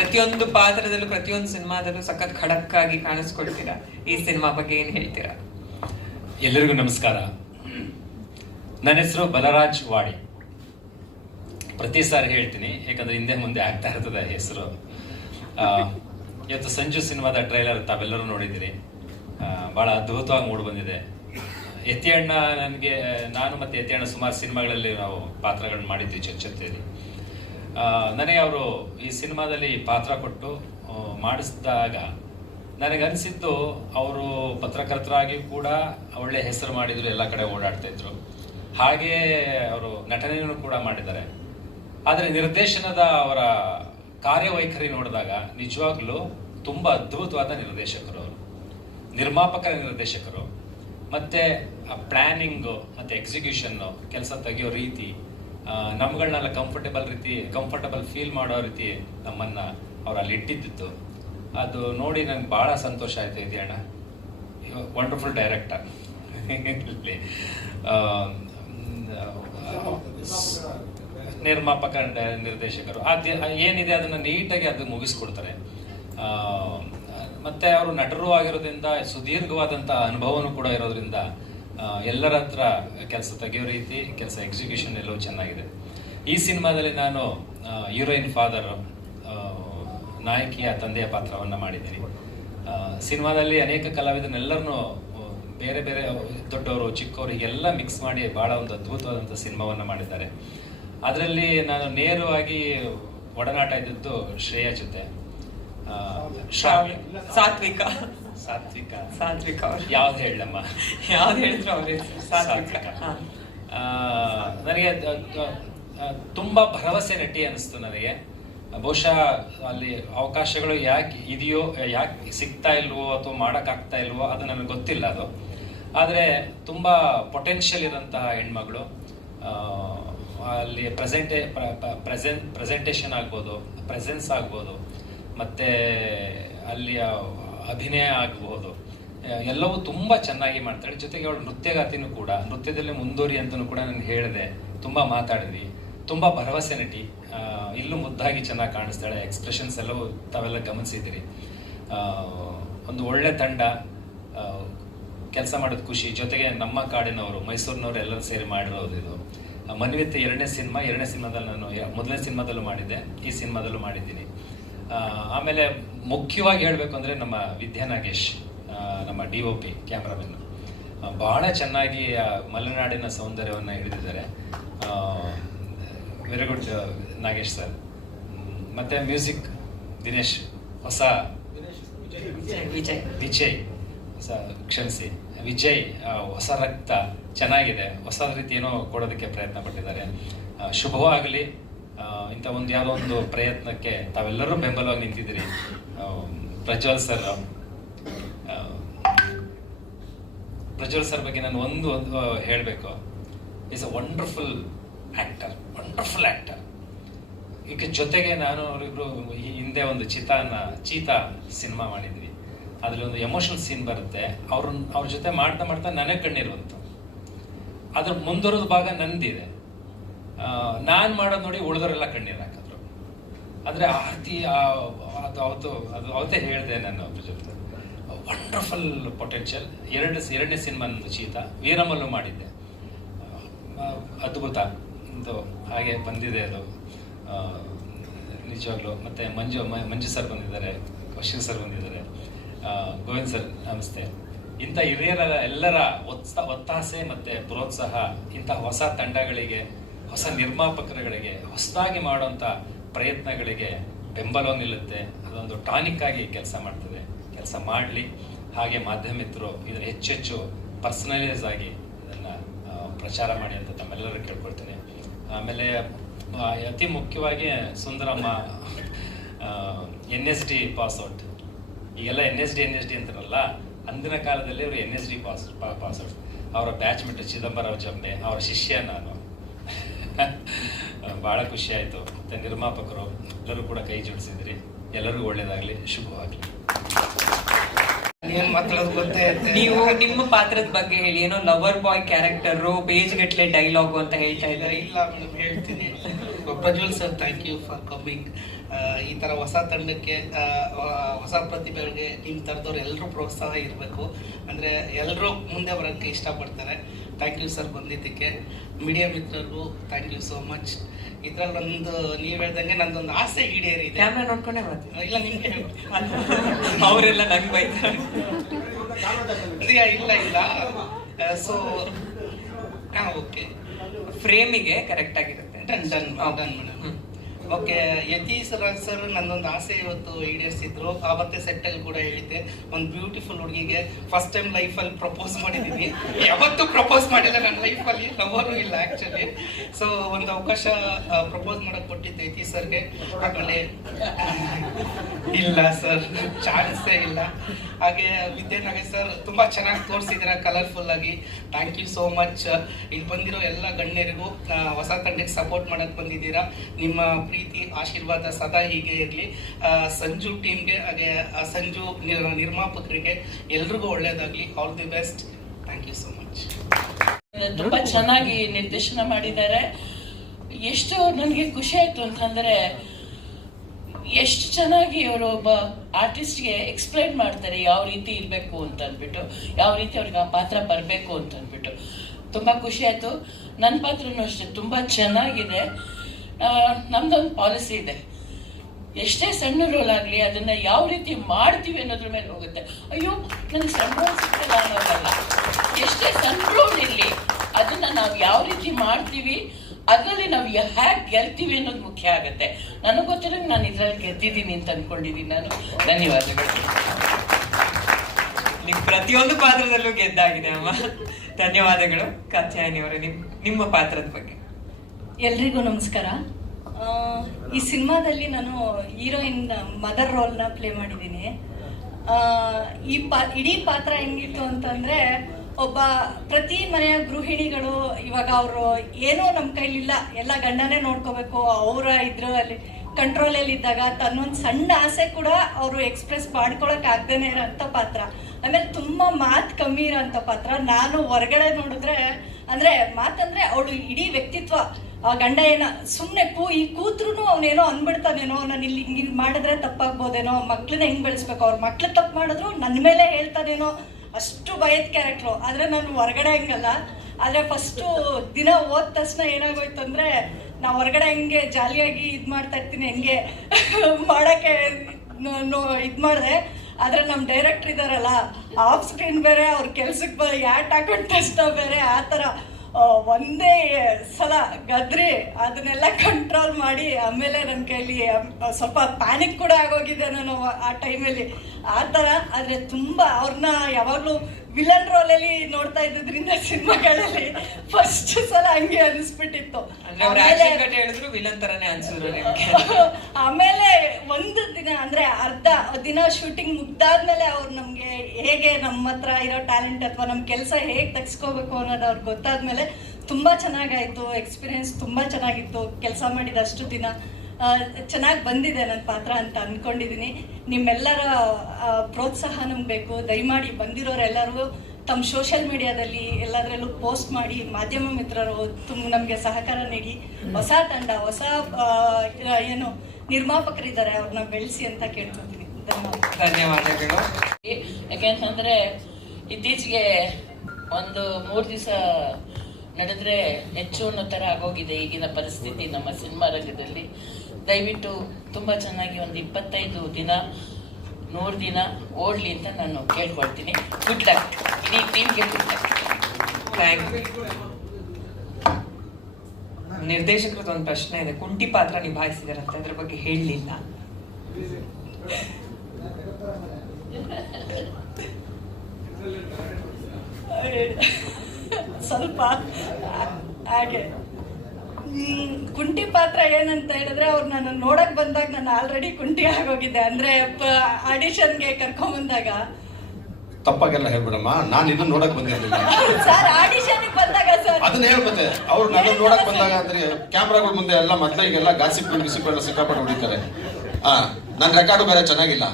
ಪ್ರತಿಯೊಂದು ಪಾತ್ರದಲ್ಲೂ, ಪ್ರತಿಯೊಂದು ಸಿನಿಮಾದಲ್ಲೂ ಸಖತ್ ಖಡಕ್ ಆಗಿ ಕಾಣಿಸ್ಕೊಳ್ತೀರಾ? ಈ ಸಿನಿಮಾ ಬಗ್ಗೆ ಏನ್ ಹೇಳ್ತೀರಾ? ಎಲ್ಲರಿಗೂ ನಮಸ್ಕಾರ. ನನ್ನ ಹೆಸರು ಬಲರಾಜ್ ವಾಡಿ. ಪ್ರತಿ ಸಾರಿ ಹೇಳ್ತೀನಿ, ಯಾಕಂದ್ರೆ ಹಿಂದೆ ಮುಂದೆ ಆಗ್ತಾ ಇರ್ತದೆ ಹೆಸರು. ಇವತ್ತು ಸಂಜು ಸಿನಿಮಾದ ಟ್ರೈಲರ್ ತಾವೆಲ್ಲರೂ ನೋಡಿದ್ದೀರಿ. ಬಹಳ ಅದ್ಭುತವಾಗಿ ಮೂಡ್ ಬಂದಿದೆ. ಎತ್ತಿಯಣ್ಣ ನನಗೆ, ನಾನು ಮತ್ತೆ ಎತ್ತಿಯಣ್ಣ ಸುಮಾರು ಸಿನಿಮಾಗಳಲ್ಲಿ ನಾವು ಪಾತ್ರಗಳನ್ನ ಮಾಡಿದ್ವಿ ಚೊಚ್ಚೊತ್ತೇಲಿ ನನಗೆ ಅವರು ಈ ಸಿನಿಮಾದಲ್ಲಿ ಪಾತ್ರ ಕೊಟ್ಟು ಮಾಡಿಸಿದಾಗ ನನಗನ್ಸಿದ್ದು ಅವರು ಪತ್ರಕರ್ತರಾಗಿ ಕೂಡ ಒಳ್ಳೆ ಹೆಸರು ಮಾಡಿದರು, ಎಲ್ಲ ಕಡೆ ಓಡಾಡ್ತಾ ಇದ್ರು. ಹಾಗೆ ಅವರು ನಟನೆಯನ್ನು ಕೂಡ ಮಾಡಿದ್ದಾರೆ. ಆದರೆ ನಿರ್ದೇಶನದ ಅವರ ಕಾರ್ಯವೈಖರಿ ನೋಡಿದಾಗ ನಿಜವಾಗ್ಲೂ ತುಂಬ ಅದ್ಭುತವಾದ ನಿರ್ದೇಶಕರು ಅವರು. ನಿರ್ಮಾಪಕ ನಿರ್ದೇಶಕರು. ಮತ್ತೆ ಪ್ಲ್ಯಾನಿಂಗು ಮತ್ತು ಎಕ್ಸಿಕ್ಯೂಷನ್ನು ಕೆಲಸ ತೆಗೆಯೋ ರೀತಿ ನಮ್ಗಳನ್ನೆಲ್ಲ ಕಂಫರ್ಟೇಬಲ್ ರೀತಿ ಕಂಫರ್ಟಬಲ್ ಫೀಲ್ ಮಾಡೋ ರೀತಿ ನಮ್ಮನ್ನ ಅವರಲ್ಲಿ ಇಟ್ಟಿದ್ದಿತ್ತು. ಅದು ನೋಡಿ ನನಗೆ ಬಹಳ ಸಂತೋಷ ಆಯ್ತು ಇದೆಯಣ್ಣ ವಂಡರ್ಫುಲ್ ಡೈರೆಕ್ಟರ್ ನಿರ್ಮಾಪಕ, ನಿರ್ದೇಶಕರು. ಆ ಏನಿದೆ ಅದನ್ನ ನೀಟಾಗಿ ಅದು ಮುಗಿಸ್ಕೊಡ್ತಾರೆ. ಮತ್ತು ಅವರು ನಟರು ಆಗಿರೋದ್ರಿಂದ ಸುದೀರ್ಘವಾದಂಥ ಅನುಭವನೂ ಕೂಡ ಇರೋದ್ರಿಂದ ಎಲ್ಲರ ಹತ್ರ ಕೆಲಸ ತೆಗೆಯೋ ರೀತಿ ಕೆಲಸ ಎಕ್ಸಿಕ್ಯೂಷನ್ ಎಲ್ಲವೂ ಚೆನ್ನಾಗಿದೆ. ಈ ಸಿನಿಮಾದಲ್ಲಿ ನಾನು ಹೀರೋಯಿನ್ ಫಾದರ್ ನಾಯಕಿಯ ತಂದೆಯ ಪಾತ್ರವನ್ನು ಮಾಡಿದ್ದೀನಿ. ಸಿನಿಮಾದಲ್ಲಿ ಅನೇಕ ಕಲಾವಿದರೆಲ್ಲರನ್ನು ಬೇರೆ ಬೇರೆ ದೊಡ್ಡವರು ಚಿಕ್ಕವರು ಎಲ್ಲ ಮಿಕ್ಸ್ ಮಾಡಿ ಭಾಳ ಒಂದು ಅದ್ಭುತವಾದಂಥ ಸಿನಿಮಾವನ್ನು ಮಾಡಿದ್ದಾರೆ. ಅದರಲ್ಲಿ ನಾನು ನೇರವಾಗಿ ಒಡನಾಟ ಇದ್ದದ್ದು ಶ್ರೇಯಾ ಜೊತೆ. ಸಾತ್ವಿಕ. ಸಾತ್ವಿಕ. ಸಾತ್ವಿಕ ಅವ್ರು. ಯಾವ್ದು ಹೇಳಮ್ಮ? ಯಾವ್ದು ಹೇಳಿದ್ರು ಅವ್ರ ಸಾತ್ವಿಕ. ಸಾತ್ವಿಕ. ನನಗೆ ತುಂಬಾ ಭರವಸೆ ನಟಿ ಅನಿಸ್ತು ನನಗೆ. ಬಹುಶಃ ಅಲ್ಲಿ ಅವಕಾಶಗಳು ಯಾಕೆ ಇದೆಯೋ ಯಾಕೆ ಸಿಗ್ತಾ ಇಲ್ವೋ ಅಥವಾ ಮಾಡೋಕ್ಕಾಗ್ತಾ ಆಗ್ತಾ ಇಲ್ವೋ ಅದು ನನಗೆ ಗೊತ್ತಿಲ್ಲ ಅದು. ಆದ್ರೆ ತುಂಬಾ ಪೊಟೆನ್ಷಿಯಲ್ ಇರೋಂತಹ ಹೆಣ್ಮಗಳು ಅಲ್ಲಿ ಪ್ರೆಸೆಂಟೆ ಪ್ರೆಸೆಂಟ್ ಪ್ರೆಸೆಂಟೇಷನ್ ಆಗ್ಬೋದು ಪ್ರೆಸೆನ್ಸ್ ಆಗ್ಬೋದು ಮತ್ತೆ ಅಲ್ಲಿಯ ಅಭಿನಯ ಆಗಬಹುದು. ಎಲ್ಲವೂ ತುಂಬ ಚೆನ್ನಾಗಿ ಮಾಡ್ತಾಳೆ ಜೊತೆಗೆ ಅವಳು ನೃತ್ಯಗಾತಿನೂ ಕೂಡ, ನೃತ್ಯದಲ್ಲಿ ಮುಂದುವರಿ ಅಂತಲೂ ಕೂಡ ನಾನು ಹೇಳಿದೆ, ತುಂಬ ಮಾತಾಡಿದ್ವಿ. ತುಂಬ ಭರವಸೆ ನಟಿ. ಇಲ್ಲೂ ಮುದ್ದಾಗಿ ಚೆನ್ನಾಗಿ ಕಾಣಿಸ್ತಾಳೆ. ಎಕ್ಸ್ಪ್ರೆಷನ್ಸ್ ಎಲ್ಲವೂ ತಾವೆಲ್ಲ ಗಮನಿಸಿದ್ದೀರಿ. ಒಂದು ಒಳ್ಳೆ ತಂಡ. ಕೆಲಸ ಮಾಡೋದು ಖುಷಿ. ಜೊತೆಗೆ ನಮ್ಮ ಕಾಡಿನವರು, ಮೈಸೂರಿನವರು ಎಲ್ಲರೂ ಸೇರಿ ಮಾಡಿರೋದು ಇದು. ಮನ್ವಿತ್ ಎರಡನೇ ಸಿನಿಮಾ, ಎರಡನೇ ಸಿನಿಮಾದಲ್ಲಿ ನಾನು, ಮೊದಲನೇ ಸಿನಿಮಾದಲ್ಲೂ ಮಾಡಿದ್ದೆ. ಈ ಸಿನಿಮಾದಲ್ಲೂ ಮಾಡಿದ್ದೀನಿ. ಆಮೇಲೆ ಮುಖ್ಯವಾಗಿ ಹೇಳಬೇಕು ಅಂದ್ರೆ ನಮ್ಮ ವಿದ್ಯಾ ನಾಗೇಶ್ ನಮ್ಮ ಡಿ ಒ ಪಿ ಕ್ಯಾಮ್ರಾಮನ್. ಬಹಳ ಚೆನ್ನಾಗಿ ಮಲೆನಾಡಿನ ಸೌಂದರ್ಯವನ್ನು ಹಿಡಿದಿದ್ದಾರೆ. Very good Nagesh sir. ಮತ್ತೆ ಮ್ಯೂಸಿಕ್ ದಿನೇಶ್ ಹೊಸ ವಿಜಯ್. ವಿಜಯ್ ಸ- ಕ್ಷಮಿಸಿ ವಿಜಯ್ ಹೊಸ ರಕ್ತ ಚೆನ್ನಾಗಿದೆ. ಹೊಸ ರೀತಿ ಏನೋ ಕೊಡೋದಕ್ಕೆ ಪ್ರಯತ್ನ ಪಟ್ಟಿದ್ದಾರೆ. ಶುಭವಾಗಲಿ. ಇಂಥ ಒಂದು ಯಾವುದೋ ಒಂದು ಪ್ರಯತ್ನಕ್ಕೆ ತಾವೆಲ್ಲರೂ ಬೆಂಬಲವಾಗಿ ನಿಂತಿದ್ದೀರಿ. ಪ್ರಜ್ವಲ್ ಸರ್ ಪ್ರಜ್ವಲ್ ಸರ್ ಬಗ್ಗೆ ನಾನು ಒಂದು ಒಂದು ಹೇಳಬೇಕು. Is a wonderful actor wonderful actor ಈಗ ಜೊತೆಗೆ ನಾನು ಅವರಿಬ್ರು ಹಿಂದೆ ಒಂದು ಚಿತಾನ, ಚೀತಾ ಸಿನಿಮಾ ಮಾಡಿದ್ವಿ. ಅದ್ರಲ್ಲಿ ಒಂದು ಎಮೋಷನಲ್ ಸೀನ್ ಬರುತ್ತೆ. ಅವ್ರ ಅವ್ರ ಜೊತೆ ಮಾಡ್ತಾ ಮಾಡ್ತಾ ನನಗೆ ಕಣ್ಣೀರು ಅದ್ರ ಮುಂದುವರೆದ ಭಾಗ ನಂದಿದೆ. ನಾನು ಮಾಡೋದು ನೋಡಿ ಉಳಿದವರೆಲ್ಲ ಕಣ್ಣೀರು ಹಾಕಿದ್ರು. ಆದರೆ ಆರತಿ ಅದು ಅವತ್ತು ಅದು ಅವತ್ತೇ ಹೇಳಿದೆ ನಾನು ಜೊತೆ. ವಂಡರ್ಫುಲ್ ಪೊಟೆನ್ಷಿಯಲ್ ಎರಡು, ಎರಡನೇ ಸಿನಿಮಾ ನಂದು ಶೀತ ವೀರಮಲ್ಲು ಮಾಡಿದ್ದೆ. ಅದ್ಭುತ. ಒಂದು ಹಾಗೆ ಬಂದಿದೆ ಅದು. ನಿಜವಾಗ್ಲೂ. ಮತ್ತೆ ಮಂಜು ಮಂಜು ಸರ್ ಬಂದಿದ್ದಾರೆ. ಕೌಶಿಕ್ ಸರ್ ಬಂದಿದ್ದಾರೆ. ಗೋವಿಂದ್ ಸರ್, ನಮಸ್ತೆ. ಇಂಥ ಹಿರಿಯರ ಎಲ್ಲರ ಒತ್ತ ಒತ್ತಾಸೆ ಮತ್ತೆ ಪ್ರೋತ್ಸಾಹ ಇಂಥ ಹೊಸ ತಂಡಗಳಿಗೆ ಹೊಸ ನಿರ್ಮಾಪಕರುಗಳಿಗೆ, ಹೊಸದಾಗಿ ಮಾಡುವಂಥ ಪ್ರಯತ್ನಗಳಿಗೆ ಬೆಂಬಲ ನಿಲ್ಲುತ್ತೆ. ಅದೊಂದು ಟಾನಿಕ್ ಆಗಿ ಕೆಲಸ ಮಾಡ್ತದೆ. ಕೆಲಸ ಮಾಡಲಿ. ಹಾಗೆ ಮಾಧ್ಯಮಿತರು ಇದನ್ನು ಹೆಚ್ಚೆಚ್ಚು ಪರ್ಸನಲೈಸ್ ಆಗಿ ಇದನ್ನು ಪ್ರಚಾರ ಮಾಡಿ ಅಂತ ತಮ್ಮೆಲ್ಲರೂ ಕೇಳ್ಕೊಳ್ತೇನೆ. ಆಮೇಲೆ ಅತಿ ಮುಖ್ಯವಾಗಿ Sundaramma N S D pass out. ಈಗೆಲ್ಲ N S D, N S D ಅಂತಾರಲ್ಲ, ಅಂದಿನ ಕಾಲದಲ್ಲಿ ಅವರು N S D pass pass out. ಅವರ ಬ್ಯಾಚ್ಮೆಂಟ್ ಚಿದಂಬರಂ ಜಂಬೆ ಅವರ ಶಿಷ್ಯ ನಾನು. ಬಹಳ ಖುಷಿ ಆಯಿತು. ಮತ್ತೆ ನಿರ್ಮಾಪಕರು ಎಲ್ಲರೂ ಕೂಡ ಕೈ ಜೋಡಿಸಿದ್ರಿ. ಎಲ್ಲರಿಗೂ ಒಳ್ಳೇದಾಗಲಿ. ಶುಭವಾಗಲಿ. ನೀವು ನಿಮ್ಮ ಪಾತ್ರದ ಬಗ್ಗೆ ಹೇಳಿ. ಏನೋ ಲವರ್ ಬಾಯ್ ಕ್ಯಾರೆಕ್ಟರ್ ಪೇಜ್ ಗಟ್ಲೆ ಡೈಲಾಗು ಅಂತ ಹೇಳ್ತಾ ಇದ್ದಾರೆ. ಇಲ್ಲ ಮೇಡಮ್ ಹೇಳ್ತೀನಿ. Prajwal sir thank you for coming ಈ ಥರ ಹೊಸ ತಂಡಕ್ಕೆ ಹೊಸ ಪ್ರತಿಭೆಗಳಿಗೆ ನಿಮ್ಮ ಥರದವ್ರು ಎಲ್ಲರೂ ಪ್ರೋತ್ಸಾಹ ಇರಬೇಕು. ಅಂದರೆ ಎಲ್ಲರೂ ಮುಂದೆ ಬರೋಕ್ಕೆ ಇಷ್ಟಪಡ್ತಾರೆ. ಥ್ಯಾಂಕ್ ಯು ಸರ್ ಬಂದಿದ್ದಕ್ಕೆ. ಮೀಡಿಯಾ ಮಿತ್ರರಿಗೂ ಥ್ಯಾಂಕ್ ಯು ಸೋ ಮಚ್ ಇದ್ರಲ್ಲಿ ಒಂದು ನೀವು ಹೇಳ್ದಂಗೆ ನಂದೊಂದು ಆಸೆ ಈಡೇರಿದೆ. ಕ್ಯಾಮ್ರಾ ನೋಡ್ಕೊಂಡೇ ಬರ್ತೀನಿ. ಇಲ್ಲ ನಿಮಗೆ ಅವರೆಲ್ಲ ನಂಗೆ ಬೈತಾರೆ. ಇಲ್ಲ ಇಲ್ಲ. ಇಲ್ಲ ಸೊ ಹಾಂ ಓಕೆ ಫ್ರೇಮಿಗೆ ಕರೆಕ್ಟ್ ಆಗಿರುತ್ತೆ. Done done done madam okay Yatish Raj sir ನನ್ನೊಂದು ಆಸೆ ಇವತ್ತು ಈಡೇರಿಸಿದ್ರು. ಆವತ್ತೇ ಸೆಟ್ಟಲ್ಲಿ ಕೂಡ ಹೇಳಿದ್ದೆ ಒಂದು ಬ್ಯೂಟಿಫುಲ್ ಹುಡುಗಿಗೆ ಫಸ್ಟ್ ಟೈಮ್ ಲೈಫಲ್ಲಿ ಪ್ರಪೋಸ್ ಮಾಡಿದ್ದೀನಿ ಯಾವತ್ತೂ ಪ್ರಪೋಸ್ ಮಾಡಿಲ್ಲ ನನ್ನ ಲೈಫಲ್ಲಿ ಲವರು ಇಲ್ಲ ಆ್ಯಕ್ಚುಲಿ ಸೊ ಒಂದು ಅವಕಾಶ ಪ್ರಪೋಸ್ ಮಾಡಕ್ಕೆ ಕೊಟ್ಟಿದ್ದೆ ಯತೀಶ್ ಸರ್ಗೆ. ಆಮೇಲೆ ಇಲ್ಲ ಸರ್ ಚಾನ್ಸೇ ಇಲ್ಲ. ಹಾಗೆ ವಿದ್ಯಾನಗರ್ ಸರ್ ತುಂಬಾ ಚೆನ್ನಾಗಿ ತೋರಿಸಿದ್ದೀರಾ ಕಲರ್ಫುಲ್ ಆಗಿ. ಥ್ಯಾಂಕ್ ಯು ಸೋ ಮಚ್ ಇಲ್ಲಿ ಬಂದಿರೋ ಎಲ್ಲ ಗಣ್ಯರಿಗೂ ಹೊಸ ತಂಡಕ್ಕೆ ಸಪೋರ್ಟ್ ಮಾಡಕ್ ಬಂದಿದ್ದೀರಾ. ನಿಮ್ಮ ಪ್ರೀತಿ ಆಶೀರ್ವಾದ ಸದಾ ಹೀಗೆ ಇರಲಿ. ಸಂಜು ಟೀಮ್ಗೆ ಹಾಗೆ ಸಂಜು ನಿರ್- ನಿರ್ಮಾಪಕರಿಗೆ ಎಲ್ರಿಗೂ ಒಳ್ಳೇದಾಗ್ಲಿ. All the best thank you so much ತುಂಬಾ ಚೆನ್ನಾಗಿ ನಿರ್ದೇಶನ ಮಾಡಿದ್ದಾರೆ. ಎಷ್ಟು ನನಗೆ ಖುಷಿ ಆಯ್ತು ಅಂತಂದ್ರೆ ಎಷ್ಟು ಚೆನ್ನಾಗಿ ಅವರು ಒಬ್ಬ ಆರ್ಟಿಸ್ಟ್ಗೆ ಎಕ್ಸ್ಪ್ಲೈನ್ ಮಾಡ್ತಾರೆ ಯಾವ ರೀತಿ ಇರಬೇಕು ಅಂತ ಅಂದ್ಬಿಟ್ಟು ಯಾವ ರೀತಿ ಅವ್ರಿಗೆ ಆ ಪಾತ್ರ ಬರಬೇಕು ಅಂತ ಅಂದ್ಬಿಟ್ಟು. ತುಂಬ ಖುಷಿ ಆಯಿತು. ನನ್ನ ಪಾತ್ರನೂ ಅಷ್ಟೇ. ತುಂಬ ಚೆನ್ನಾಗಿದೆ. ನಮ್ದೊಂದು ಪಾಲಿಸಿ ಇದೆ. ಎಷ್ಟೇ ಸಣ್ಣ ರೋಲ್ ಆಗಲಿ, ಅದನ್ನು ಯಾವ ರೀತಿ ಮಾಡ್ತೀವಿ ಅನ್ನೋದ್ರ ಮೇಲೆ ಹೋಗುತ್ತೆ. ಅಯ್ಯೋ ನನಗೆ ಸಣ್ಣ ರೋಲ್ ಸಿಕ್ಕಿಲ್ಲ ಅನ್ನೋದಲ್ಲ. ಎಷ್ಟೇ ಸಣ್ಣ ರೋಲ್ ಇರಲಿ, ಅದನ್ನು ನಾವು ಯಾವ ರೀತಿ ಮಾಡ್ತೀವಿ, ಅದರಲ್ಲಿ ನಾವು ಹ್ಯಾಕ್ ಗೆಲ್ತೀವಿ ಅನ್ನೋದು ಮುಖ್ಯ ಆಗುತ್ತೆ. ನನಗೆ ಗೊತ್ತಿರೋಂಗೆ ನಾನು ಇದರಲ್ಲಿ ಗೆದ್ದಿದ್ದೀನಿ ಅಂತ ಅಂದ್ಕೊಂಡಿದ್ದೀನಿ ನಾನು. ಧನ್ಯವಾದಗಳು. ನಿಮ್ಮ ಪ್ರತಿಯೊಂದು ಪಾತ್ರದಲ್ಲೂ ಗೆದ್ದಾಗಿದೆ ಅಮ್ಮ. ಧನ್ಯವಾದಗಳು. ಕಾತ್ಯಾಯನಿ ಅವರು ನಿಮ್ ನಿಮ್ಮ ಪಾತ್ರದ ಬಗ್ಗೆ. ಎಲ್ರಿಗೂ ನಮಸ್ಕಾರ. ಈ ಸಿನಿಮಾದಲ್ಲಿ ನಾನು ಹೀರೋಯಿನ್ ಮದರ್ ರೋಲ್ನ ಪ್ಲೇ ಮಾಡಿದ್ದೀನಿ. ಈ ಪಾ, ಇಡೀ ಪಾತ್ರ ಹೆಂಗಿತ್ತು ಅಂತಂದ್ರೆ ಒಬ್ಬ ಪ್ರತಿ ಮನೆಯ ಗೃಹಿಣಿಗಳು ಇವಾಗ ಅವರು ಏನೋ ನಮ್ಮ ಕೈಲಿಲ್ಲ, ಎಲ್ಲ ಗಂಡನೇ ನೋಡ್ಕೋಬೇಕು, ಅವರ ಇದ್ರಲ್ಲಿ ಕಂಟ್ರೋಲಲ್ಲಿ ಇದ್ದಾಗ ತನ್ನೊಂದು ಸಣ್ಣ ಆಸೆ ಕೂಡ ಅವರು ಎಕ್ಸ್ಪ್ರೆಸ್ ಮಾಡ್ಕೊಳಕ್ ಆಗ್ದೇನೆ ಇರೋಂಥ ಪಾತ್ರ. ಆಮೇಲೆ ತುಂಬಾ ಮಾತು ಕಮ್ಮಿ ಇರೋಂಥ ಪಾತ್ರ. ನಾನು ಹೊರಗಡೆ ನೋಡಿದ್ರೆ, ಅಂದ್ರೆ ಮಾತಂದರೆ ಅವಳು ಇಡೀ ವ್ಯಕ್ತಿತ್ವ. ಆ ಗಂಡ ಏನ ಸುಮ್ಮನೆ ಕೂ ಈ ಕೂತ್ರು ಅವನೇನೋ ಅಂದ್ಬಿಡ್ತಾನೇನೋ ನಾನು ಇಲ್ಲಿ ಹಿಂಗೆ ಮಾಡಿದ್ರೆ ತಪ್ಪಾಗ್ಬೋದೇನೋ, ಮಕ್ಳನ್ನ ಹೆಂಗೆ ಬೆಳೆಸ್ಬೇಕು? ಅವ್ರ ಮಕ್ಳು ತಪ್ಪು ಮಾಡಿದ್ರು ನನ್ನ ಮೇಲೆ ಹೇಳ್ತಾನೇನೋ ಅಷ್ಟು ಭಯದ ಕ್ಯಾರೆಕ್ಟ್ರು ಆದ್ರೆ ನಾನು ಹೊರಗಡೆ ಹಂಗಲ್ಲ. ಆದ್ರೆ ಫಸ್ಟು ದಿನ ಹೋದ ತಕ್ಷಣ ಏನಾಗೋಯ್ತು ಅಂದ್ರೆ ನಾ ಹೊರಗಡೆ ಹೆಂಗೆ ಜಾಲಿಯಾಗಿ ಇದು ಮಾಡ್ತಾ ಇರ್ತೀನಿ, ಹೆಂಗೆ ಮಾಡಕ್ಕೆ ಇದ್ ಮಾಡಿದೆ. ಆದ್ರೆ ನಮ್ಮ ಡೈರೆಕ್ಟರ್ ಇದಾರಲ್ಲ ಆಫ್ ಸ್ಕ್ರೀನ್ ಬೇರೆ, ಅವ್ರ ಕೆಲ್ಸಕ್ಕೆ ಬ ಯಾಟ್ ಹಾಕೊಂಡು ತಕ್ಷಣ ಬೇರೆ, ಆ ಥರ ಒಂದೇ ಸಲ ಗದ್ರಿ, ಅದನ್ನೆಲ್ಲ ಕಂಟ್ರೋಲ್ ಮಾಡಿ, ಆಮೇಲೆ ನನ್ನ ಕೈಲಿ ಸ್ವಲ್ಪ ಪ್ಯಾನಿಕ್ ಕೂಡ ಆಗೋಗಿದೆ ನಾನು ಆ ಟೈಮಲ್ಲಿ ಆ ಥರ, ಆದರೆ ತುಂಬ ಅವ್ರನ್ನ ಯಾವಾಗಲೂ ವಿಲನ್ ರೋಲಲ್ಲಿ ನೋಡ್ತಾ ಇದ್ದಿದ್ರಿಂದ ಸಿನಿಮಾಗಳಲ್ಲಿ ಫಸ್ಟ್ ಸಲ ಹಂಗೆ ಅನಿಸ್ಬಿಟ್ಟಿತ್ತು. ಅವ್ರ ಹೇಳಿದ್ರು ವಿಲನ್ ತರನೇ ಅನ್ಸಿದ್ರು ಆಮೇಲೆ ಒಂದು ದಿನ ಅಂದ್ರೆ ಅರ್ಧ ದಿನ ಶೂಟಿಂಗ್ ಮುಗ್ದಾದ್ಮೇಲೆ ಅವ್ರು ನಮ್ಗೆ ಹೇಗೆ ನಮ್ಮ ಹತ್ರ ಇರೋ ಟ್ಯಾಲೆಂಟ್ ಅಥವಾ ನಮ್ಮ ಕೆಲಸ ಹೇಗೆ ತಗ್ಸ್ಕೋಬೇಕು ಅನ್ನೋದು ಅವ್ರಿಗೆ ಗೊತ್ತಾದ್ಮೇಲೆ ತುಂಬಾ ಚೆನ್ನಾಗಾಯ್ತು ಎಕ್ಸ್ಪೀರಿಯನ್ಸ್ ತುಂಬಾ ಚೆನ್ನಾಗಿತ್ತು ಕೆಲಸ ಮಾಡಿದಷ್ಟು ದಿನ. ಚೆನ್ನಾಗಿ ಬಂದಿದೆ ನನ್ನ ಪಾತ್ರ ಅಂತ ಅನ್ಕೊಂಡಿದೀನಿ. ನಿಮ್ಮೆಲ್ಲರ ಪ್ರೋತ್ಸಾಹ ನಮ್ಗೆ ಬೇಕು. ದಯಮಾಡಿ ಬಂದಿರೋರೆಲ್ಲರಿಗೂ ತಮ್ಮ ಸೋಷಿಯಲ್ ಮೀಡಿಯಾದಲ್ಲಿ ಎಲ್ಲದರಲ್ಲೂ ಪೋಸ್ಟ್ ಮಾಡಿ ಮಾಧ್ಯಮ ಮಿತ್ರರು ತುಂಬ ನಮಗೆ ಸಹಕಾರ ನೀಡಿ. ಹೊಸ ತಂಡ ಹೊಸ ಏನು ನಿರ್ಮಾಪಕರಿದ್ದಾರೆ ಅವ್ರನ್ನ ಬೆಳೆಸಿ ಅಂತ ಕೇಳ್ಕೊತೀನಿ. ಧನ್ಯವಾದ ಧನ್ಯವಾದಗಳು. ಯಾಕೆಂತಂದ್ರೆ ಇತ್ತೀಚೆಗೆ ಒಂದು ಮೂರು ದಿವಸ ನಡೆದ್ರೆ ಹೆಚ್ಚು ಅನ್ನೋ ಥರ ಆಗೋಗಿದೆ ಈಗಿನ ಪರಿಸ್ಥಿತಿ ನಮ್ಮ ಸಿನಿಮಾ ರಂಗದಲ್ಲಿ. ದಯವಿಟ್ಟು ತುಂಬ ಚೆನ್ನಾಗಿ ಒಂದು ಇಪ್ಪತ್ತೈದು ದಿನ ನೂರು ದಿನ ಓಡಲಿ ಅಂತ ನಾನು ಕೇಳ್ಕೊಳ್ತೀನಿ. ಗುಡ್ ಲಕ್ ಇಡೀ ಟೀಮ್ಗೆ ಗುಡ್ ಲಕ್ ನಿರ್ದೇಶಕರದ್ದು ಒಂದು ಪ್ರಶ್ನೆ ಇದೆ. ಕುಂಟಿ ಪಾತ್ರ ನಿಭಾಯಿಸಿದಾರಂತೆ. ಅದ್ರ ಬಗ್ಗೆ ಹೇಳಲಿಲ್ಲ ಸ್ವಲ್ಪ ಹಾಗೆ. ಕುಂಟಿ ಪಾತ್ರ ಏನಂತ ಹೇಳಿದ್ರೆ ಅವ್ರು ನನ್ನ ನೋಡಕ್ ಬಂದಾಗ ನಾನು ಆಲ್ರೆಡಿ ಕುಂಟಿ ಆಗೋಗಿದ್ದೆ ಅಂದ್ರೆ ಆಡಿಷನ್ಗೆ ಕರ್ಕೊಂಡ್ ಬಂದಾಗ. ತಪ್ಪಾಗೆಲ್ಲ ಹೇಳ್ಬಿಡಮ್ಮ ನಾನು ಇದನ್ನ ನೋಡಕ್ ಬಂದಿರ್ಲಿಲ್ಲ ಸರ್ ಆಡಿಷನ್ ಬಂದಾಗ ಸರ್. ಅದನ್ನ ಹೇಳ್ಬತ್ತೆ ಅವ್ರು ನನ್ನ ನೋಡಕ್ ಬಂದಾಗ ಅಂದ್ರೆ ಕ್ಯಾಮ್ರಾಗಳ ಮುಂದೆ ಎಲ್ಲ ಮಕ್ಳಿಗೆಲ್ಲ ಗಾಸಿಪ್ ಗಿಸಿಪ್ ಎಲ್ಲ ಸಿಕ್ಕಾಪಟ್ಟು ಹೊಡಿತಾರೆ. ಆ ನನ್ನ ರೆಕಾರ್ಡು ಬೇರೆ ಚೆನ್ನಾಗಿಲ್ಲ.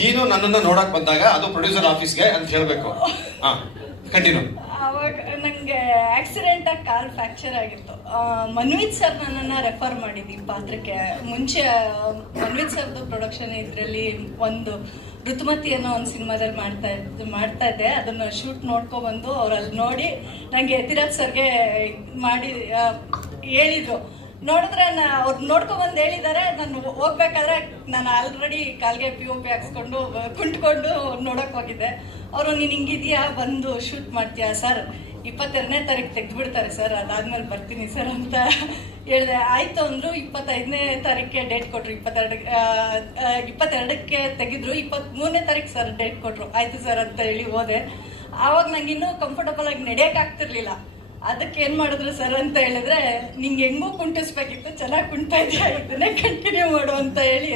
ನೀನು ನನ್ನನ್ನ ನೋಡಕ್ ಬಂದಾಗ ಅದು ಪ್ರೊಡ್ಯೂಸರ್ ಆಫೀಸ್ಗೆ ಅಂತ ಹೇಳ್ಬೇಕು. ಹಾ ಕಂಟಿನ್ಯೂ ಅವಾಗ ನಂಗೆ ಆಕ್ಸಿಡೆಂಟ್ ಆಗಿ ಕಾಲ್ ಫ್ರಾಕ್ಚರ್ ಆಗಿತ್ತು. ಮನ್ವೀತ್ ಸರ್ ನನ್ನನ್ನು ರೆಫರ್ ಮಾಡಿದ್ದೀನಿ ಪಾತ್ರಕ್ಕೆ. ಮುಂಚೆ ಮನ್ವೀತ್ ಸರ್ದು ಪ್ರೊಡಕ್ಷನ್ ಇದರಲ್ಲಿ ಒಂದು ಋತುಮತಿ ಅನ್ನೋ ಒಂದು ಸಿನಿಮಾದಲ್ಲಿ ಮಾಡ್ತಾ ಮಾಡ್ತಾ ಇದ್ದೆ. ಅದನ್ನು ಶೂಟ್ ನೋಡ್ಕೊಬಂದು ಅವ್ರಲ್ಲಿ ನೋಡಿ ನನಗೆ ಯತಿರಾಜ್ ಸರ್ಗೆ ಮಾಡಿ ಹೇಳಿದ್ರು. ನೋಡಿದ್ರೆ ಅವ್ರು ನೋಡ್ಕೊ ಬಂದು ಹೇಳಿದ್ದಾರೆ ನಾನು ಹೋಗ್ಬೇಕಾದ್ರೆ ನಾನು ಆಲ್ರೆಡಿ ಕಾಲ್ಗೆ ಪಿ ಓ ಪಿ ಹಾಕ್ಸ್ಕೊಂಡು ಕುಂಟ್ಕೊಂಡು ನೋಡಕ್ ಹೋಗಿದ್ದೆ. ಅವರು, ನೀನು ಹಿಂಗಿದ್ಯಾ? ಬಂದು ಶೂಟ್ ಮಾಡ್ತೀಯಾ ಸರ್? ಇಪ್ಪತ್ತೆರಡನೇ ತಾರೀಕು ತೆಗೆದ್ಬಿಡ್ತಾರೆ ಸರ್, ಅದಾದ್ಮೇಲೆ ಬರ್ತೀನಿ ಸರ್ ಅಂತ ಹೇಳಿದೆ. ಆಯ್ತು ಅಂದ್ರು, ಇಪ್ಪತ್ತೈದನೇ ತಾರೀಕಿಗೆ ಡೇಟ್ ಕೊಟ್ರು. ಇಪ್ಪತ್ತೆರಡು ಇಪ್ಪತ್ತೆರಡಕ್ಕೆ ತೆಗೆದ್ರು. ಇಪ್ಪತ್ತ್ ಮೂರನೇ ತಾರೀಕು ಸರ್ ಡೇಟ್ ಕೊಟ್ರು. ಆಯ್ತು ಸರ್ ಅಂತ ಹೇಳಿ ಹೋದೆ. ಆವಾಗ ನಂಗೆ ಇನ್ನೂ ಕಂಫರ್ಟಬಲ್ ಆಗಿ ನಡೆಯಕ್ ಆಗ್ತಿರ್ಲಿಲ್ಲ. ಅದಕ್ಕೆ ಏನ್ ಮಾಡಿದ್ರು ಸರ್ ಅಂತ ಹೇಳಿದ್ರೆ ನಿಂಗೆ ಹೆಂಗೂ ಕುಂಟಿಸ್ಬೇಕಿತ್ತು ಚೆನ್ನಾಗಿ ಕುಂಟ ಇದೆಯಾ? ಇದನ್ನೇ ಕಂಟಿನ್ಯೂ ಮಾಡು ಅಂತ ಹೇಳಿ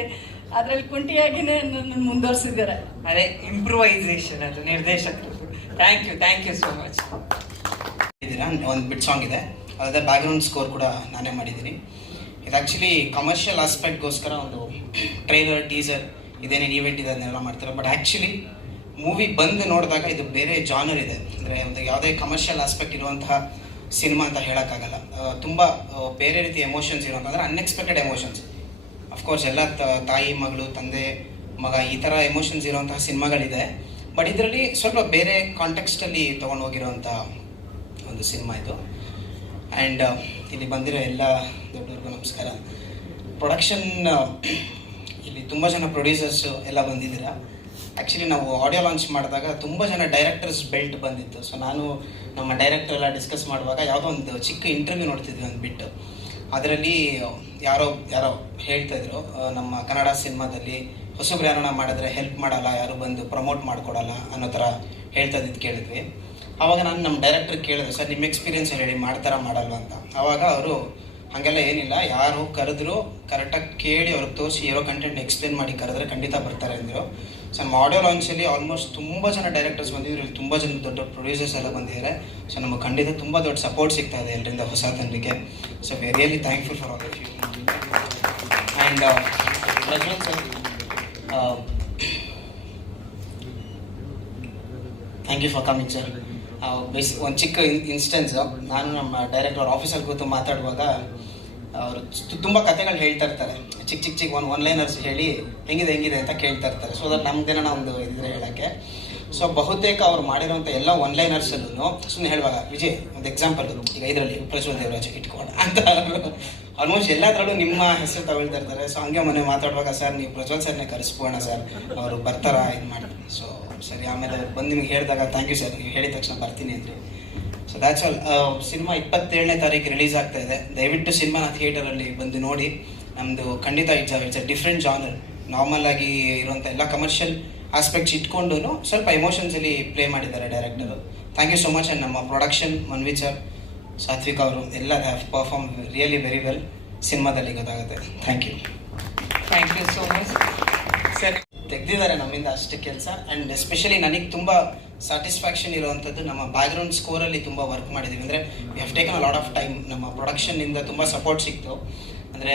ಅದ್ರಲ್ಲಿ ಕುಂಟಿಯಾಗಿನೇ ನನ್ನ ಮುಂದುವರ್ಸಿದ್ದಾರೆ. ಅದೇ ಇಂಪ್ರೂವೈಸೇಷನ್ ಅದು ನಿರ್ದೇಶಕರು thank you thank you so much ಇದ್ದೀರಾ? ಒಂದು ಬಿಟ್ ಸಾಂಗ್ ಇದೆ. ಅದೇ ಬ್ಯಾಕ್ಗ್ರೌಂಡ್ ಸ್ಕೋರ್ ಕೂಡ ನಾನೇ ಮಾಡಿದ್ದೀನಿ. ಇದು ಆ್ಯಕ್ಚುಲಿ ಕಮರ್ಷಿಯಲ್ ಆಸ್ಪೆಕ್ಟ್ಗೋಸ್ಕರ ಒಂದು ಟ್ರೈಲರ್ ಟೀಸರ್ ಇದೇನೇನು ಈವೆಂಟ್ ಇದೆ ಅದನ್ನೆಲ್ಲ ಮಾಡ್ತಾರೆ? ಬಟ್ ಆ್ಯಕ್ಚುಲಿ ಮೂವಿ ಬಂದು ನೋಡಿದಾಗ ಇದು ಬೇರೆ ಜಾನರ್ ಇದೆ. ಅಂದರೆ ಒಂದು ಯಾವುದೇ ಕಮರ್ಷಿಯಲ್ ಆಸ್ಪೆಕ್ಟ್ ಇರುವಂತಹ ಸಿನಿಮಾ ಅಂತ ಹೇಳೋಕ್ಕಾಗಲ್ಲ. ತುಂಬ ಬೇರೆ ರೀತಿ ಎಮೋಷನ್ಸ್ ಇರೋಂತಂದ್ರೆ ಅನ್ಎಕ್ಸ್ಪೆಕ್ಟೆಡ್ ಎಮೋಷನ್ಸ್ ಅಫ್ಕೋರ್ಸ್ ಎಲ್ಲ ತಾಯಿ, ಮಗಳು, ತಂದೆ, ಮಗ, ಈ ಥರ ಎಮೋಷನ್ಸ್ ಇರುವಂತಹ ಸಿನಿಮಾಗಳಿದೆ ಬಟ್ ಇದರಲ್ಲಿ ಸ್ವಲ್ಪ ಬೇರೆ ಕಾಂಟೆಕ್ಸ್ಟಲ್ಲಿ ತೊಗೊಂಡು ಹೋಗಿರುವಂಥ ಒಂದು ಸಿನಿಮಾ ಇದು. ಆ್ಯಂಡ್ ಇಲ್ಲಿ ಬಂದಿರೋ ಎಲ್ಲ ದೊಡ್ಡವ್ರಿಗೂ ನಮಸ್ಕಾರ. ಪ್ರೊಡಕ್ಷನ್ ಇಲ್ಲಿ ತುಂಬ ಜನ ಪ್ರೊಡ್ಯೂಸರ್ಸು ಎಲ್ಲ ಬಂದಿದ್ದೀರಾ. ಆ್ಯಕ್ಚುಲಿ ನಾವು ಆಡಿಯೋ ಲಾಂಚ್ ಮಾಡಿದಾಗ ತುಂಬ ಜನ ಡೈರೆಕ್ಟರ್ಸ್ ಬೆಲ್ಟ್ ಬಂದಿತ್ತು. ಸೊ ನಾನು ನಮ್ಮ ಡೈರೆಕ್ಟರ್ ಎಲ್ಲ ಡಿಸ್ಕಸ್ ಮಾಡುವಾಗ ಯಾವುದೋ ಒಂದು ಚಿಕ್ಕ ಇಂಟರ್ವ್ಯೂ ನೋಡ್ತಿದ್ವಿ ಒಂದು ಬಿಟ್ಟು ಅದರಲ್ಲಿ ಯಾರೋ ಯಾರೋ ಹೇಳ್ತಾ ಇದ್ರು ನಮ್ಮ ಕನ್ನಡ ಸಿನಿಮಾದಲ್ಲಿ ಹೊಸಬ್ರು ಯಾರನ್ನ ಮಾಡಿದ್ರೆ ಹೆಲ್ಪ್ ಮಾಡಲ್ಲ, ಯಾರು ಬಂದು ಪ್ರಮೋಟ್ ಮಾಡ್ಕೊಡಲ್ಲ ಅನ್ನೋ ಥರ ಹೇಳ್ತಾ ಇದ್ದಿದ್ದು ಕೇಳಿದ್ವಿ. ಆವಾಗ ನಾನು ನಮ್ಮ ಡೈರೆಕ್ಟರ್ ಕೇಳಿದ್ರು ಸರ್, ನಿಮ್ಮ ಎಕ್ಸ್ಪೀರಿಯನ್ಸ್ ಹೇಳಿ ಮಾಡ್ತಾರ, ಮಾಡಲ್ವ? ಅಂತ. ಆವಾಗ ಅವರು, ಹಾಗೆಲ್ಲ ಏನಿಲ್ಲ, ಯಾರು ಕರೆದ್ರು ಕರೆಕ್ಟಾಗಿ ಕೇಳಿ ಅವ್ರಿಗೆ ತೋರಿಸಿ ಇರೋ ಕಂಟೆಂಟ್ ಎಕ್ಸ್ಪ್ಲೇನ್ ಮಾಡಿ ಕರೆದ್ರೆ ಖಂಡಿತ ಬರ್ತಾರೆ ಅಂದರು. ಸೊ ಆಡಿಯೋ ಲಾಂಚಲ್ಲಿ ಆಲ್ಮೋಸ್ಟ್ ತುಂಬ ಜನ ಡೈರೆಕ್ಟರ್ಸ್ ಬಂದಿದ್ರು ತುಂಬ ಜನ ದೊಡ್ಡ ಪ್ರೊಡ್ಯೂಸರ್ಸ್ ಎಲ್ಲ ಬಂದಿದ್ದಾರೆ ಸೊ ನಮಗೆ ಖಂಡಿತ ತುಂಬ ದೊಡ್ಡ ಸಪೋರ್ಟ್ ಸಿಗ್ತಾ ಇದೆ ಎಲ್ಲರಿಂದ ಹೊಸ ತಂಡಕ್ಕೆ. So verily thankful for all of and thank you for coming sir base ಒಂದು ಚಿಕ್ಕ ಇನ್ಸ್ಟೆನ್ಸ್ ನಾನು ನಮ್ಮ ಡೈರೆಕ್ಟರ್ ಆಫೀಸಲ್ಲಿ ಕೂತು ಮಾತಾಡುವಾಗ ಅವರು ತುಂಬ ಕತೆಗಳು ಹೇಳ್ತಾ ಇರ್ತಾರೆ. ಚಿಕ್ಕ ಚಿಕ್ಕ ಚಿಕ್ಕ ಒಂದು ಒನ್ ಲೈನರ್ಸ್ ಹೇಳಿ, ಹೆಂಗಿದೆ ಹೆಂಗಿದೆ ಅಂತ ಕೇಳ್ತಾ ಇರ್ತಾರೆ. ಸೊ ದಟ್ ನಮ್ದೇನ ಒಂದು ಇದ್ರೆ ಹೇಳೋಕ್ಕೆ. ಸೊ ಬಹುತೇಕ ಅವ್ರು ಮಾಡಿರೋಂಥ ಎಲ್ಲ ಒನ್ ಲೈನರ್ಸಲ್ಲೂ ಸುಮ್ಮನೆ ಹೇಳುವಾಗ, ವಿಜಯ್, ಒಂದು ಎಕ್ಸಾಂಪಲ್ ಈಗ ಇದರಲ್ಲಿ ಪ್ರಜ್ವಲ್ ದೇವರಾಜ್ ಇಟ್ಕೊಂಡು ಅಂತ ಆಲ್ಮೋಸ್ಟ್ ಎಲ್ಲದರಲ್ಲೂ ನಿಮ್ಮ ಹೆಸರು ತಗೊಳ್ತಾ ಇರ್ತಾರೆ. ಸೊ ಹಂಗೆ ಮೊನ್ನೆ ಮಾತಾಡುವಾಗ, ಸರ್, ನೀವು ಪ್ರಜ್ವಲ್ ಸರ್ನೇ ಕರೆಸ್ಬೋಣ, ಸರ್. ಅವರು ಬರ್ತಾರ ಇದು ಮಾಡಿ ಸೊ ಸರಿ, ಆಮೇಲೆ ಬಂದು ನಿಮ್ಗೆ ಹೇಳಿದಾಗ, ಥ್ಯಾಂಕ್ ಯು, ಸರ್. ನೀವು ಹೇಳಿದ ತಕ್ಷಣ ಬರ್ತೀನಿ, ಅಂದ್ರಿ. ಸೊ ದ್ಯಾಟ್ಸ್ ಆಲ್ ಸಿನಿಮಾ ಇಪ್ಪತ್ತೇಳನೇ ತಾರೀಕು ರಿಲೀಸ್ ಆಗ್ತಾ ಇದೆ. ದಯವಿಟ್ಟು ಸಿನಿಮಾನ ಥಿಯೇಟರಲ್ಲಿ ಬಂದು ನೋಡಿ. ನಮ್ಮದು ಖಂಡಿತ it's it's a different genre normal ಆಗಿ ಇರುವಂಥ ಎಲ್ಲ ಕಮರ್ಷಿಯಲ್ ಆಸ್ಪೆಕ್ಟ್ಸ್ ಇಟ್ಕೊಂಡು ಸ್ವಲ್ಪ ಎಮೋಷನ್ಸಲ್ಲಿ ಪ್ಲೇ ಮಾಡಿದ್ದಾರೆ director thank you so much and ನಮ್ಮ ಪ್ರೊಡಕ್ಷನ್ ಮನ್ವಿಚ್ ಸರ್ ಸಾತ್ವಿಕ್ ಅವರು ಎಲ್ಲ have perform really very well ಸಿನಿಮಾದಲ್ಲಿ ಗೊತ್ತಾಗುತ್ತೆ. Thank you thank you so much sir ತೆಗೆದಿದ್ದಾರೆ ನಮ್ಮಿಂದ ಅಷ್ಟು ಕೆಲಸ. ಆ್ಯಂಡ್ ಎಸ್ಪೆಷಲಿ ನನಗೆ ತುಂಬ ಸ್ಯಾಟಿಸ್ಫ್ಯಾಕ್ಷನ್ ಇರುವಂಥದ್ದು ನಮ್ಮ ಬ್ಯಾಕ್ಗ್ರೌಂಡ್ ಸ್ಕೋರಲ್ಲಿ ತುಂಬ ವರ್ಕ್ ಮಾಡಿದ್ದೀವಿ ಅಂದರೆ we have taken a lot of time ನಮ್ಮ ಪ್ರೊಡಕ್ಷನ್ನಿಂದ ತುಂಬ ಸಪೋರ್ಟ್ ಸಿಕ್ತು. ಅಂದರೆ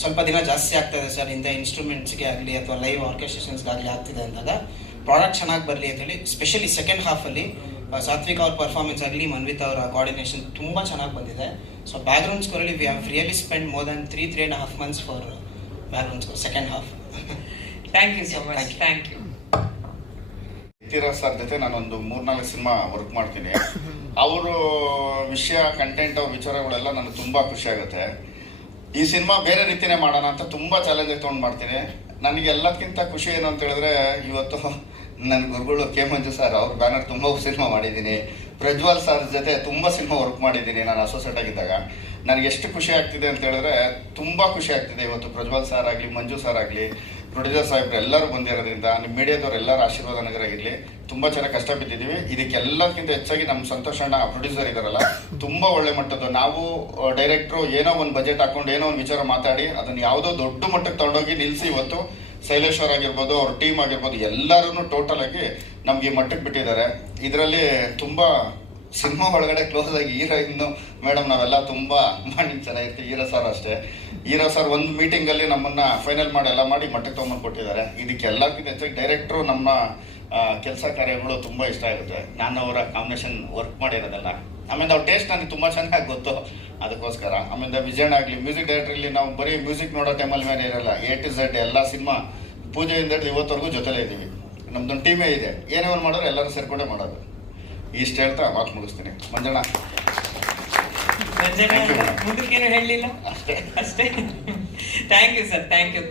ಸ್ವಲ್ಪ ದಿನ ಜಾಸ್ತಿ ಆಗ್ತಾ ಇದೆ ಸರ್ ಇಂಥ ಇನ್ಸ್ಟ್ರೂಮೆಂಟ್ಸ್ಗೆ ಆಗಲಿ ಅಥವಾ ಲೈವ್ ಆರ್ಕೆಸ್ಟ್ರೇಷನ್ಸ್ಗಾಗಲಿ ಆಗ್ತಿದೆ ಅಂದಾಗ. ಪ್ರಾಡಕ್ಟ್ ಚೆನ್ನಾಗಿ ಬರಲಿ ಅಂತೇಳಿ ಸ್ಪೆಷಲಿ ಸೆಕೆಂಡ್ ಹಾಫಲ್ಲಿ ಸಾತ್ವಿಕ್ ಅವ್ರ ಪರ್ಫಾರ್ಮೆನ್ಸ್ ಆಗಲಿ ಮನ್ವಿತ್ ಅವರ ಕೋಆರ್ಡಿನೇಷನ್ ತುಂಬ ಚೆನ್ನಾಗಿ ಬಂದಿದೆ. So background ಸ್ಕೋರಲ್ಲಿ we have really spend more than three three and half months for background score second half thank you so much. Thank you ತೀರಾ ಸರ್ ಜೊತೆ ನಾನೊಂದು ಮೂರ್ನಾಲ್ಕು ಸಿನಿಮಾ ವರ್ಕ್ ಮಾಡ್ತೀನಿ. ಅವರು ವಿಷಯ ಕಂಟೆಂಟ್ ವಿಚಾರಗಳೆಲ್ಲ ನನಗೆ ತುಂಬಾ ಖುಷಿ ಆಗುತ್ತೆ. ಈ ಸಿನಿಮಾ ಬೇರೆ ರೀತಿನೇ ಮಾಡೋಣ ಅಂತ ತುಂಬಾ ಚಾಲೆಂಜ್ ತೊಗೊಂಡು ಮಾಡ್ತೀನಿ. ನನಗೆ ಎಲ್ಲದಕ್ಕಿಂತ ಖುಷಿ ಏನು ಅಂತ ಹೇಳಿದ್ರೆ, ಇವತ್ತು ನನ್ನ ಗುರುಗಳು ಕೆ ಮಂಜು ಸರ್ ಅವ್ರ ಬ್ಯಾನರ್ ತುಂಬ ಸಿನಿಮಾ ಮಾಡಿದ್ದೀನಿ. ಪ್ರಜ್ವಲ್ ಸರ್ ಜೊತೆ ತುಂಬ ಸಿನಿಮಾ ವರ್ಕ್ ಮಾಡಿದ್ದೀನಿ ನಾನು ಅಸೋಸಿಯೇಟ್ ಆಗಿದ್ದಾಗ. ನನಗೆ ಎಷ್ಟು ಖುಷಿ ಆಗ್ತಿದೆ ಅಂತ ಹೇಳಿದ್ರೆ, ತುಂಬ ಖುಷಿ ಆಗ್ತಿದೆ ಇವತ್ತು ಪ್ರಜ್ವಲ್ ಸರ್ ಆಗಲಿ, ಮಂಜು ಸರ್ ಆಗಲಿ. ಪ್ರೊಡ್ಯೂಸರ್ ಸಾಹೇಬ್ರು ಎಲ್ಲರೂ ಬಂದಿರೋದ್ರಿಂದ ನಿಮ್ಮ ಮೀಡಿಯಾದವ್ರು ಎಲ್ಲರ ಆಶೀರ್ವಾದ ನಗರ ಇರಲಿ. ತುಂಬ ಚೆನ್ನಾಗಿ ಕಷ್ಟ ಬಿದ್ದಿದ್ದೀವಿ. ಇದಕ್ಕೆಲ್ಲಕ್ಕಿಂತ ಹೆಚ್ಚಾಗಿ ನಮ್ಮ ಸಂತೋಷಣ್ಣ ಪ್ರೊಡ್ಯೂಸರ್ ಇದಾರಲ್ಲ ತುಂಬ ಒಳ್ಳೆ ಮಟ್ಟದ್ದು. ನಾವು ಡೈರೆಕ್ಟ್ರು ಏನೋ ಒಂದು ಬಜೆಟ್ ಹಾಕೊಂಡು ಏನೋ ಒಂದು ವಿಚಾರ ಮಾತಾಡಿ, ಅದನ್ನ ಯಾವುದೋ ದೊಡ್ಡ ಮಟ್ಟಕ್ಕೆ ತಗೊಂಡೋಗಿ ನಿಲ್ಲಿಸಿ ಇವತ್ತು ಶೈಲೇಶ್ವರ್ ಆಗಿರ್ಬೋದು, ಅವ್ರ ಟೀಮ್ ಆಗಿರ್ಬೋದು ಎಲ್ಲರೂ ಟೋಟಲ್ ಆಗಿ ನಮ್ಗೆ ಮಟ್ಟಕ್ಕೆ ಬಿಟ್ಟಿದ್ದಾರೆ. ಇದರಲ್ಲಿ ತುಂಬ ಸಿನಿಮಾ ಒಳಗಡೆ ಕ್ಲೋಸ್ ಆಗಿ ಹೀರೋ ಇನ್ನು, ಮೇಡಮ್, ನಾವೆಲ್ಲ ತುಂಬಾ ಮಾರ್ನಿಂಗ್ ಚೆನ್ನಾಗಿರ್ತೀವಿ. ಹೀರೋ ಸರ್ ಅಷ್ಟೇ. ಹೀರೋ ಸರ್ ಒಂದು ಮೀಟಿಂಗ್ ಅಲ್ಲಿ ನಮ್ಮನ್ನ ಫೈನಲ್ ಮಾಡಿ, ಎಲ್ಲ ಮಾಡಿ ಮಟ್ಟಕ್ಕೆ ತೊಗೊಂಡು ಕೊಟ್ಟಿದ್ದಾರೆ. ಇದಕ್ಕೆಲ್ಲಕ್ಕಿಂತ ಹೆಚ್ಚಾಗಿ ಡೈರೆಕ್ಟ್ರು ನಮ್ಮ ಕೆಲಸ ಕಾರ್ಯಗಳು ತುಂಬಾ ಇಷ್ಟ ಆಗುತ್ತೆ. ನಾನು ಅವರ ಕಾಂಬಿನೇಷನ್ ವರ್ಕ್ ಮಾಡಿರೋದಲ್ಲ. ಆಮೇಲೆ ಅವ್ರ ಟೇಸ್ಟ್ ನನಗೆ ತುಂಬಾ ಚೆನ್ನಾಗಿ ಗೊತ್ತು. ಅದಕ್ಕೋಸ್ಕರ. ಆಮೇಲೆ ವಿಜಯ್ ಆಗಲಿ ಮ್ಯೂಸಿಕ್ ಡೈರೆಕ್ಟರ್ ಇಲ್ಲಿ ನಾವು ಬರೀ ಮ್ಯೂಸಿಕ್ ನೋಡೋ ಟೈಮಲ್ಲಿ ಮೇಲೆ ಇರಲ್ಲ. ಎ ಟು ಝಡ್ ಎಲ್ಲ ಸಿನಿಮಾ ಪೂಜೆಯಿಂದ ಇವತ್ತವರೆಗೂ ಜೊತೆಲೇ ಇದ್ದೀವಿ. ನಮ್ದೊಂದು ಟೀಮೇ ಇದೆ. ಏನೇ ಒಂದು ಮಾಡೋರು ಎಲ್ಲರೂ ಸೇರ್ಕೊಂಡೇ ಮಾಡೋದು. ಇಷ್ಟು ಹೇಳ್ತಾ ಮಾತು ಮುಗಿಸ್ತೀನಿ. ಮಂಜಣ್ಣ. ಮುಂದಕ್ಕೇನು ಹೇಳಲಿಲ್ಲ? ಅಷ್ಟೇ. ಅಷ್ಟೇ. Thank you sir thank you